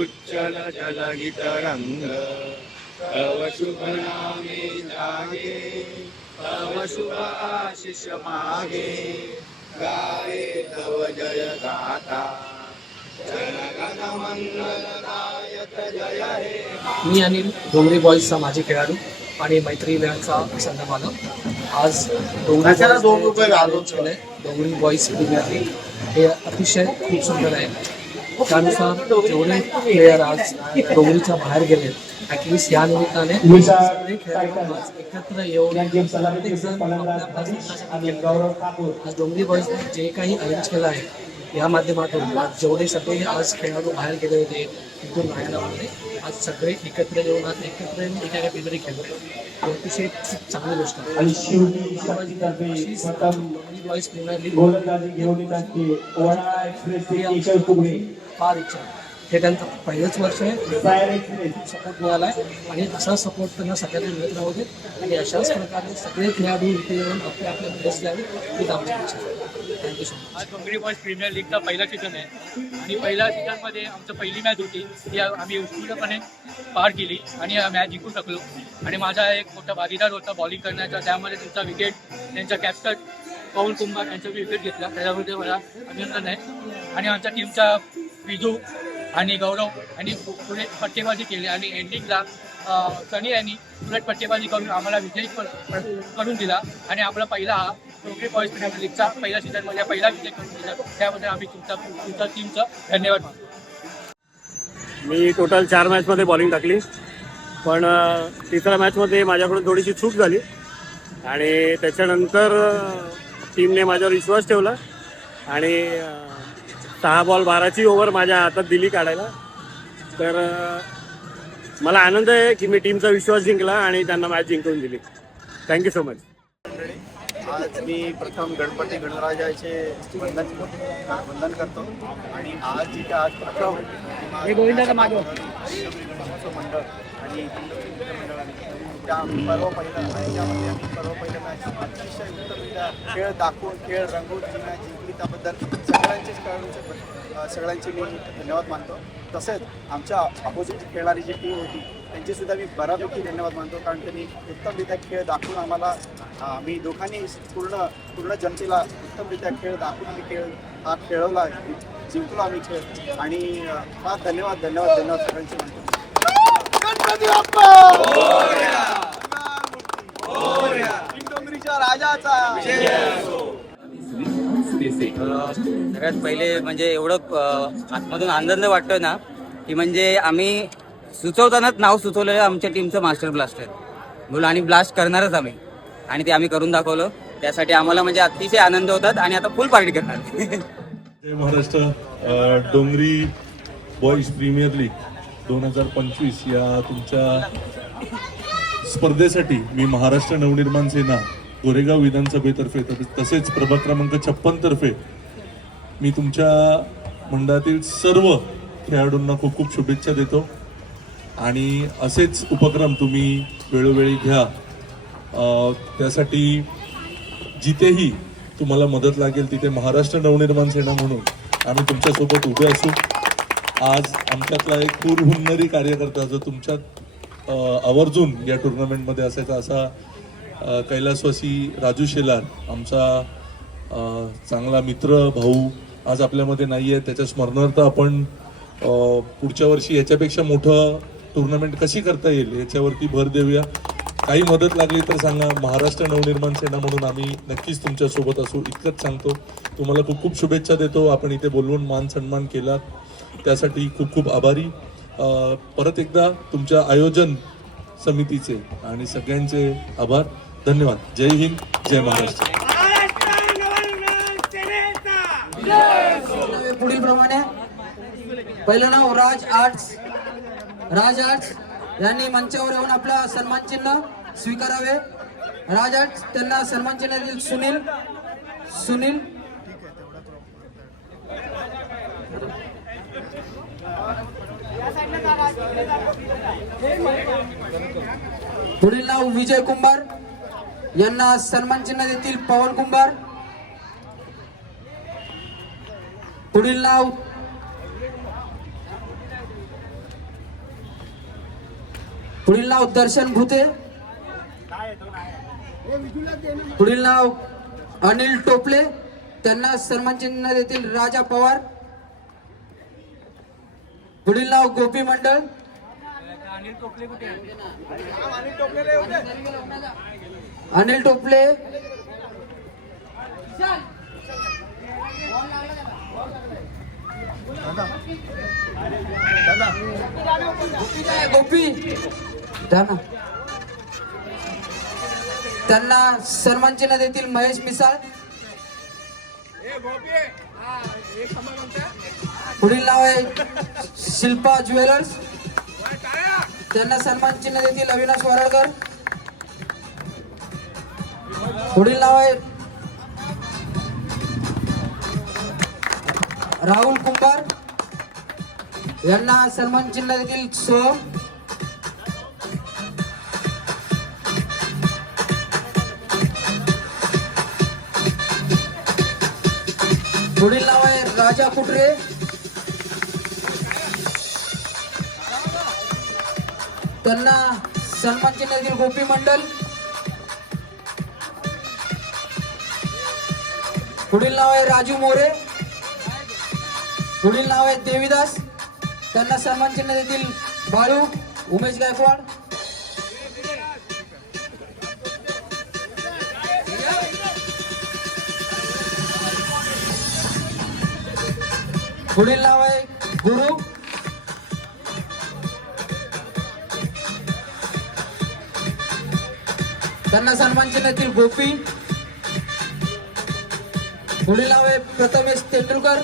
उच्चल जलहित रंग तव शुभ नामे जागे तव शुभ आशिष मागे। गाये तव जय हे। मी आणि डोंगरी बॉईजचा माजी खेळाडू आणि मैत्री वेळाचा संघमालक आज डोंगरी डोंगरी बॉईज प्रीमियर लीग हे अतिशय खूप सुंदर आहे. त्यानुसार जेवढे प्लेयर आज डोंगरीच्या बाहेर गेले ऍटलिस्ट या निमित्ताने एकत्र येऊन. आज डोंगरी बॉईज जे काही अरेंज केलं आहे या माध्यमातून आज जेवढे सगळे आज खेळाडू बाहेर गेले होते तिथून राहायला वगैरे आज सगळे एकत्र येऊन आज एकत्र येऊन एका खेळतो अतिशय चांगली गोष्ट आहे. आणि डोंगरी बॉईज प्रीमियर ते फार इच्छा हे त्यांचं पहिलंच वर्ष आहे. सपोर्ट मिळाला आहे आणि असा सपोर्ट त्यांना सगळ्यांना मिळत राहू देत आणि अशाच प्रकारे सगळे खेळाडू इथे येऊन आपल्या आपल्या बेस्ट द्यावे हीच आमची इच्छा आहे थँक्यू सो मच आज डोंगरी प्रीमियर लीगचा पहिला सीझन आहे. आणि पहिल्या सीझनमध्ये आमचं पहिली मॅच होती. ती आम्ही उत्स्फूर्तपणे पार केली. आणि मॅच जिंकू शकलो. आणि माझा एक मोठा भागीदार होता बॉलिंग करण्याचा. त्यामध्ये त्यांचा विकेट त्यांचा कॅप्टन पवन कुंभार यांचा विकेट घेतला. त्याच्यामध्ये मला अभिनंदन आहे. आणि आमच्या टीमचा विजू आणि गौरव यांनी पु- पुढे पट्टेबाजी केली आणि एंडिंगला सनी यांनी उलट पट्टेबाजी करून आम्हाला विजयी करून दिला. आणि आपला पहिला हा डोंगरी बॉईज प्रीमियर लीगचा पहिला सीझनमध्ये पहिला विजय करून दिला. त्याबद्दल आम्ही तुमचा तुमच्या टीमचं धन्यवाद मानतो. मी टोटल चार मॅचमध्ये बॉलिंग टाकली. पण तिसऱ्या मॅचमध्ये माझ्याकडून थोडीशी चूक झाली. आणि त्याच्यानंतर टीमने माझ्यावर विश्वास ठेवला. आणि सहा बॉल बाराची ओव्हर माझ्या हातात दिली काढायला. तर मला आनंद आहे की मी टीमचा विश्वास जिंकला आणि त्यांना मॅच जिंकवून दिली. थँक्यू सो मच आज मी प्रथम गणपती गणराजाचे वंदन वंदन करतो आणि आज जिथे आज प्रथम मंडळ आणि त्या पर्व पहिलं आम्ही पर्व पहिलं मॅच अतिशय उत्तमरित्या खेळ दाखवून खेळ जी मॅच जिंकली त्याबद्दल सगळ्यांचेच खेळाडूंचे सगळ्यांचे मी धन्यवाद मानतो. तसेच आमच्या अपोजिट खेळणारी जी टीम होती त्यांचे सुद्धा मी बऱ्यापैकी धन्यवाद मानतो कारण त्यांनी उत्तमरित्या खेळ दाखवून आम्हाला मी दोघांनी पूर्ण पूर्ण जनतेला उत्तमरित्या खेळ दाखवून आम्ही खेळ हा खेळवला जिंकलो आम्ही खेळ. आणि फार धन्यवाद धन्यवाद धन्यवाद सगळ्यांचे म्हणतो गणपती बाप्पा सगळ्यात पहिले म्हणजे एवढं आतमधून आनंद वाटतोय ना की म्हणजे आम्ही सुचवतानाच नाव सुचवलेलं आमच्या टीमचं मास्टर ब्लास्टर मुलं आणि ब्लास्ट करणारच आम्ही. आणि ते आम्ही करून दाखवलं. त्यासाठी आम्हाला म्हणजे अतिशय आनंद होतात आणि आता फुल पार्टी करणार. जय महाराष्ट्र. डोंगरी बॉईज प्रीमियर लीग दोन हजार पंचवीस या तुमच्या स्पर्धेसाठी मी महाराष्ट्र नवनिर्माण सेना गोरेगाव विधानसभेतर्फे तसेच- तसेच प्रभाग क्रमांक छप्पन तर्फे मी तुमच्या मंडळातील सर्व खेळाडूंना खूप खूप शुभेच्छा देतो. आणि असेच उपक्रम तुम्ही वेळोवेळी घ्या. त्यासाठी जिथेही तुम्हाला मदत लागेल तिथे महाराष्ट्र नवनिर्माण सेना म्हणून आम्ही तुमच्यासोबत उभे असू. आज आमच्यातला एक पूर हुन्नरी कार्यकर्ता जो तुमच्यात आवर्जून या टुर्नामेंटमध्ये असायचा असा कैलासवासी राजू शेलार आमचा चांगला मित्र भाऊ आज आपल्यामध्ये नाही आहे त्याच्या स्मरणार्थ आपण पुढच्या वर्षी याच्यापेक्षा मोठं टुर्नामेंट कशी करता येईल याच्यावरती भर देऊया. काही मदत लागली तर सांगा. महाराष्ट्र नवनिर्माण सेना म्हणून आम्ही नक्कीच तुमच्यासोबत असू. इतकंच सांगतो. तुम्हाला खूप खूप शुभेच्छा देतो. आपण इथे बोलवून मान सन्मान केला त्यासाठी खूप खूप आभारी. परत एकदा तुमच्या आयोजन समितीचे आणि सगळ्यांचे आभार. धन्यवाद. जय हिंद जय महाराष्ट्र. पुढील प्रमाणे. पहिलं नाव राज आर्ट्स. राज आर्ट्स यांनी मंचावर येऊन आपला सन्मान चिन्ह स्वीकारावे. राज आर्ट्स त्यांना सन्मान चिन्ह देतील सुनील. सुनील. पुढील नाव विजय कुंभार. यांना सन्मान चिन्ह देतील पवन कुंभार. पुढील नाव पुढील नाव दर्शन भुते. पुढील नाव अनिल टोपले. त्यांना सन्मान चिन्ह देतील राजा पवार. पुढील नाव गोपी मंडळ अनिल टोपले गोपी. दाना त्यांना सन्मानचिन्ह देतील महेश मिसाळ. पुढील नाव आहे शिल्पा ज्वेलर्स. त्यांना सन्मानचिन्ह देतील अविनाश वराडकर. पुढील नाव आहे राहुल कुंभार. यांना सन्मान चिन्ह देखील सो. पुढील नाव आहे राजा कुटरे त्यांना सन्मान चिन्ह देखील गोपी मंडल. पुढील नाव आहे राजू मोरे. पुढील नाव आहे देवीदास. त्यांना सन्मान चिन्ह देतील बाळू उमेश गायकवाड. पुढील नाव आहे गुरु. त्यांना सन्मान चिन्ह देतील गोपी. पुढील नाव आहे प्रथमेश तेंडुलकर.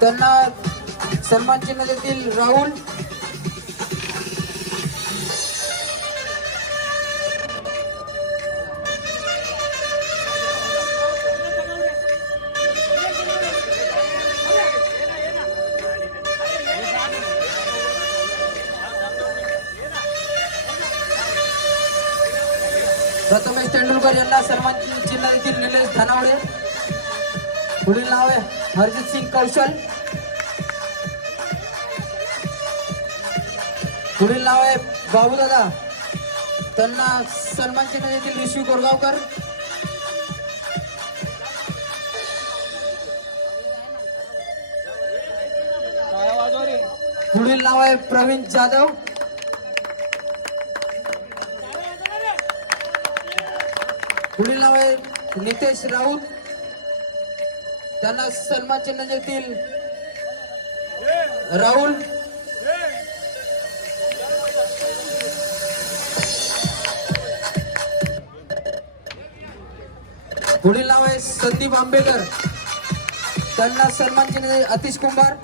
त्यांना सन्मान चिन्ह देतील राहुल. प्रथमेश तेंडुलकर यांना सन्मान चिन्ह देतील निलेश धनावडे पुढील नाव आहे हरजित सिंग कौशल. पुढील नाव आहे बाबूदादा. त्यांना सन्मान चिन्ह देतील ऋषी गोरगावकर पुढील नाव आहे प्रवीण जाधव. पुढील नाव आहे नितेश राऊत. त्यांना सन्मान चिन्ह देतील राहुल. पुढील नाव आहे संदीप आंबेकर. त्यांना सन्मान चिन्ह अतिश कुंभार.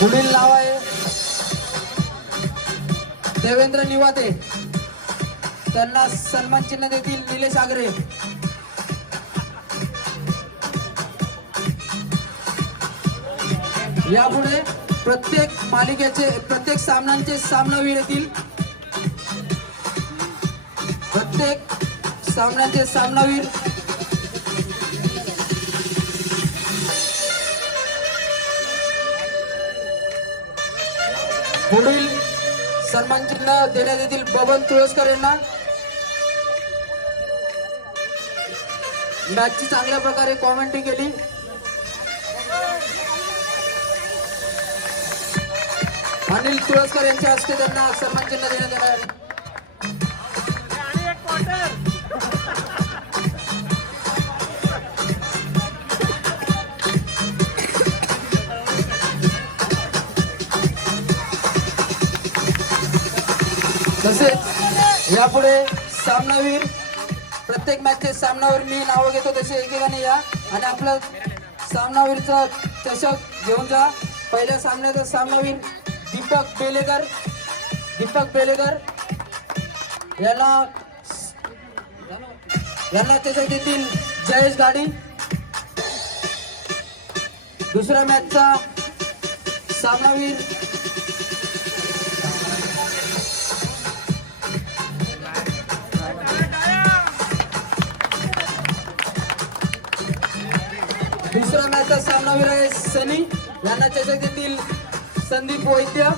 पुढील नाव आहे देवेंद्र निवाते. त्यांना सन्मान चिन्ह देतील निलेश आगरे. यापुढे प्रत्येक मालिकेचे प्रत्येक सामन्यांचे सामनावीर येतील. प्रत्येक सामन्याचे सामनावीर पुढील सन्मान चिन्ह देण्यात येतील बबन तुळसकर यांना. मॅचची चांगल्या प्रकारे कॉमेंट्री केली. अनिल तुळसकर यांच्या हस्ते त्यांना सन्मान चिन्ह देण्यात येणार तसेच यापुढे सामनावीर प्रत्येक मॅचचे सामनावीर मी नावं घेतो तसे एकेकाने या. आणि आपलं सामनावीरचा चषक घेऊन जा. पहिल्या सामन्याचा सामनावीर दीपक बेलेकर दीपक बेलेकर. यांना यांना चषक देतील जयेश गाडी. दुसऱ्या मॅचचा सामनावीर दुसरा मॅचचा सामनावीर आहे सनी. यांना चषक देतील संदीप वैद्य.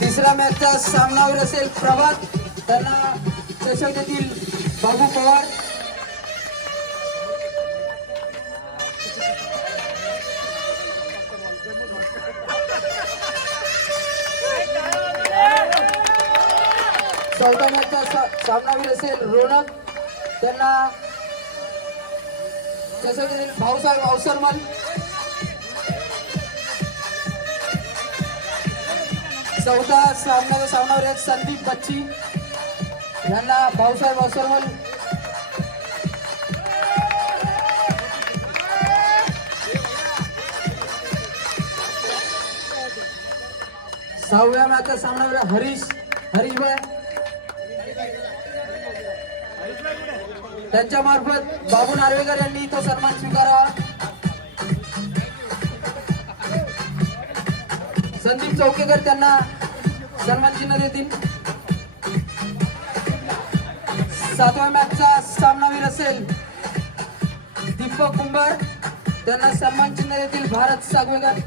तिसरा मॅचचा सामनावीर असेल प्रभात. त्यांना चषक देतील बाबू पवार. सामनावीर असेल रोनक त्यांना चषक देईल भाऊसाहेब अवसरमल चौथा सामन्याचा सामनावीर आहेत संदीप बच्ची. यांना भाऊसाहेब अवसरमल सहाव्या मॅचचा सामना आहे हरीश भाई. त्यांच्यामार्फत त्यांच्या मार्फत बाबू नार्वेकर यांनी तो सन्मान स्वीकारावा. संदीप चौकेकर त्यांना सन्मान चिन्ह देतील. सातव्या मॅचचा सामनावीर असेल दीपक कुंभार. त्यांना सन्मान चिन्ह देतील भारत सागवेकर.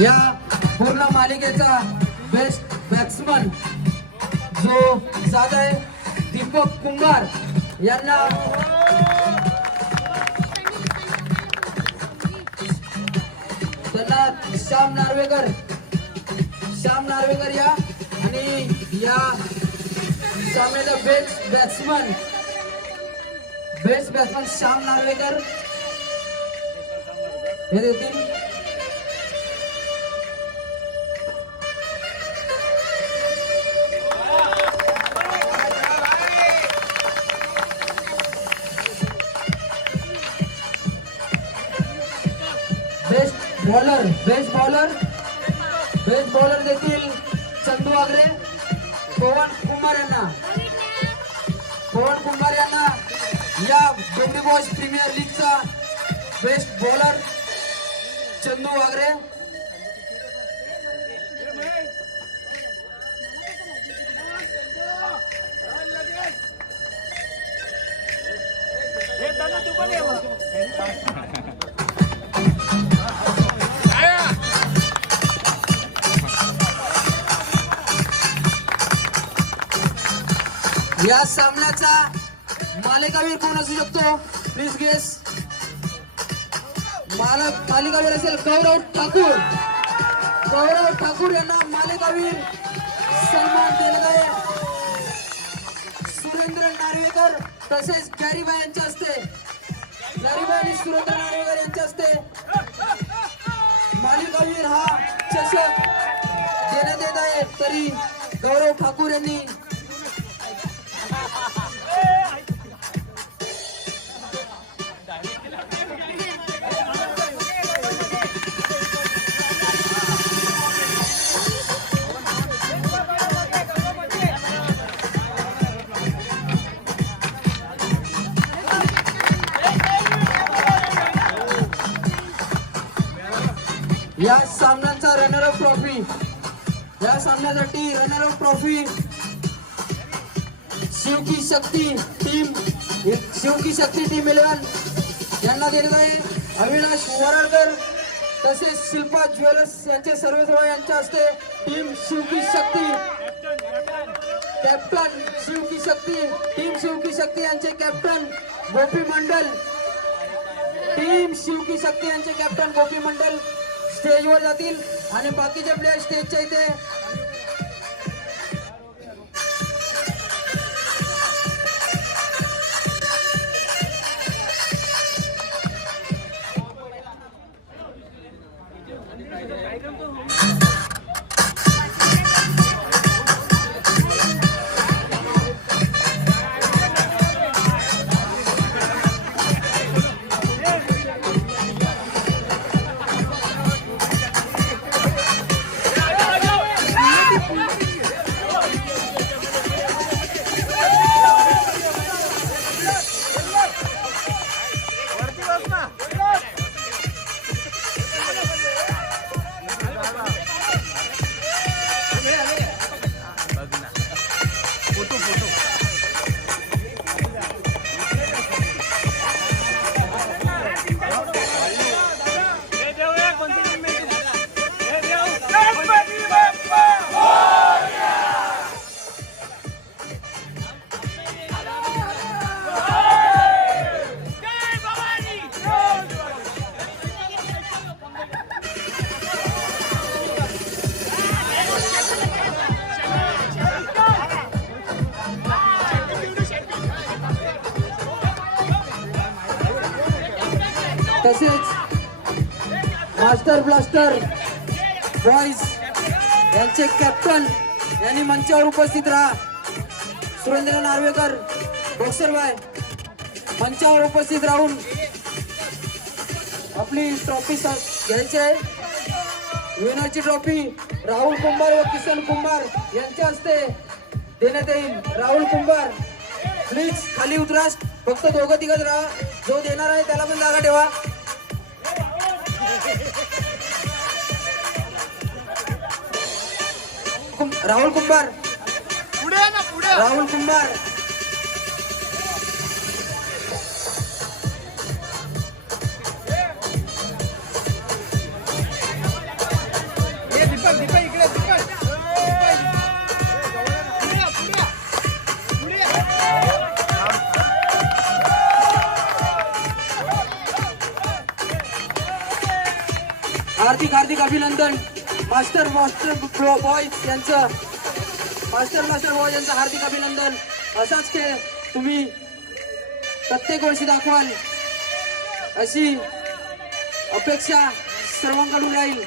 या पूर्ण मालिकेचा बेस्ट बॅट्समन जो जात आहे दीपक कुंभार यांना त्यांना श्याम नार्वेकर श्याम नार्वेकर या आणि या सामन्याचा best batsman best batsman Shyam Narvekar. हे देतील bowler best bowler best bowler देखील चंदू आगरे पवन कुमार यांना. पवन कुमार यांना या बेबी बॉयज प्रीमियर लीगचा बेस्ट बॉलर चंदू आगरे. या सामन्याचा मालिकावीर कोण असू शकतो? प्लीज गेस मालक मालिकावीर असेल गौरव ठाकूर. गौरव ठाकूर यांना मालिकावीर सन्मान दिला आहे सुरेंद्र नार्वेकर तसेच गॅरीबा यांच्या हस्ते. गॅरीबाई आणि सुरेंद्र नार्वेकर यांच्या हस्ते. मालिकावीर हा चषक देण्यात येत आहे. तरी गौरव ठाकूर यांनी रनर ट्रॉफी. या सामन्यासाठी runner of trophy. Shivki Shakti team Shivki Shakti team eleven यांना देण्यात आहे अविनाश वराडकर तसेच शिल्पा ज्वेलर्स यांचे सर्व यांच्या हस्ते team Shivki Shakti. Captain Shivki Shakti team Shivki Shakti यांचे कॅप्टन गोपी मंडल. टीम शिवकी शक्ती यांचे कॅप्टन गोपी मंडल. स्टेजवर जातील आणि बाकीचे प्लेयर स्टेजच्या इथे तसेच मास्टर ब्लास्टर बॉईज यांचे कॅप्टन यांनी मंचावर उपस्थित राहा. सुरेंद्र नार्वेकर बॉक्सरबाय मंचावर उपस्थित राहून आपली ट्रॉफी घ्यायची आहे. विनरची ट्रॉफी राहुल कुंभार व किसन कुंभार यांच्या हस्ते देण्यात येईल. राहुल कुंभार प्लीज खाली उतरास फक्त दोघं तिघच राहा. जो देणार आहे त्याला पण जागा ठेवा. राहुल कुंभार. पुढे ना पुढे. राहुल कुंभार. हार्दिक हार्दिक अभिनंदन. मास्टर मास्टर बॉयज यांचं. मास्टर मास्टर बॉयज यांचं हार्दिक अभिनंदन. असाच खेळ तुम्ही प्रत्येक वर्षी दाखवाल. अशी अपेक्षा सर्वांकडून राहील.